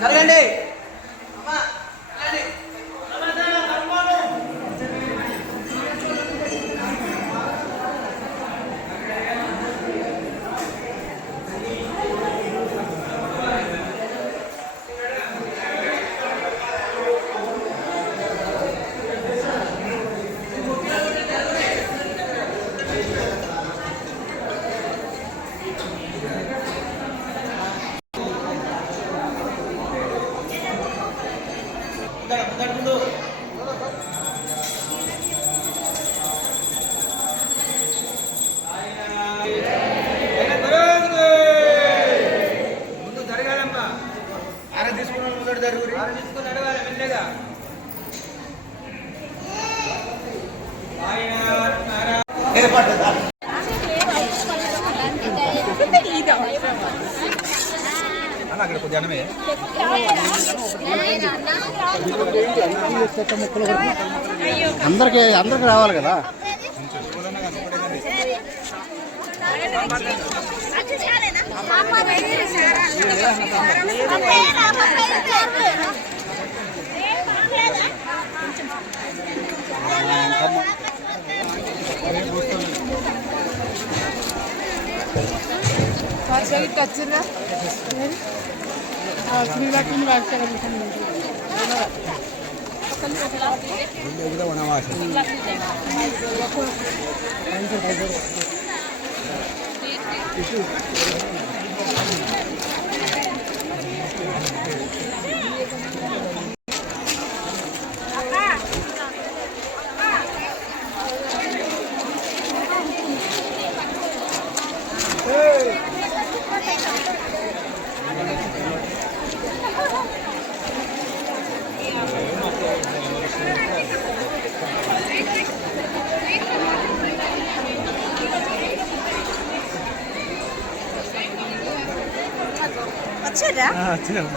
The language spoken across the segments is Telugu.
జరగండి. ముందు జరగాలమ్మా. ఆర తీసుకున్న ముందు జరుగురు. ఆర తీసుకుని నడవాలి మెల్లగా. ఏర్పడ్డదా అక్కడ కొద్ది అనమే అందరికి రావాలి కదా.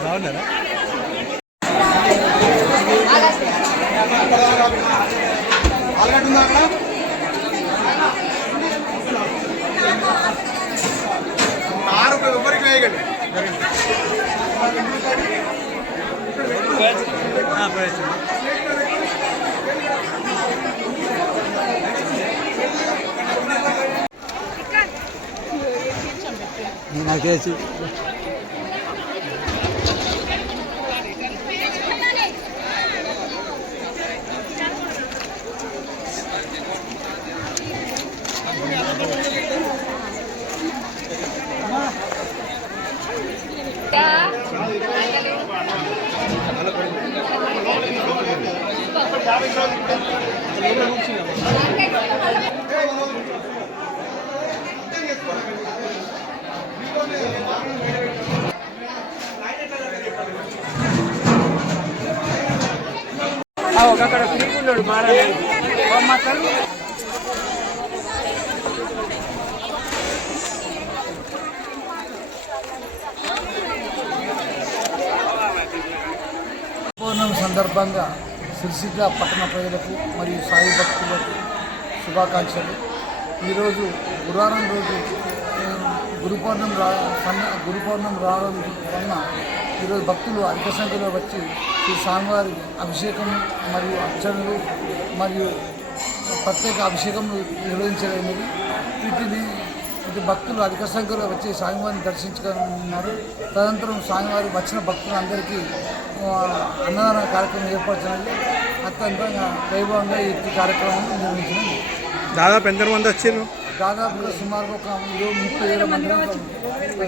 బాగున్నారా? ఎవరికి వేయగండి. నాకేసి అక్కడ తిరుగుతున్నాడు మారాలి. పౌర్ణమి సందర్భంగా సిరిసిల్ల పట్టణ ప్రజలకు మరియు సాయి భక్తులకు శుభాకాంక్షలు. ఈరోజు గురువారం రోజు గురు పౌర్ణమి రావడం వలన ఈరోజు భక్తులు అధిక సంఖ్యలో వచ్చి శ్రీ స్వామివారి అభిషేకం మరియు అర్చనలు మరియు ప్రత్యేక అభిషేకం నిర్వహించలేనిది. ఇది భక్తులు అధిక సంఖ్యలో వచ్చి స్వామివారిని దర్శించుకున్నారు. తదనంతరం స్వామివారి వచ్చిన భక్తులందరికీ అన్నదాన కార్యక్రమం ఏర్పరచినది. అత్యంతంగా వైభవంగా ఈ కార్యక్రమం నిర్వహించినది. దాదాపు ఎంతమంది వచ్చారు? దాదాపుగా సుమారు ఒక 30,000 మంది.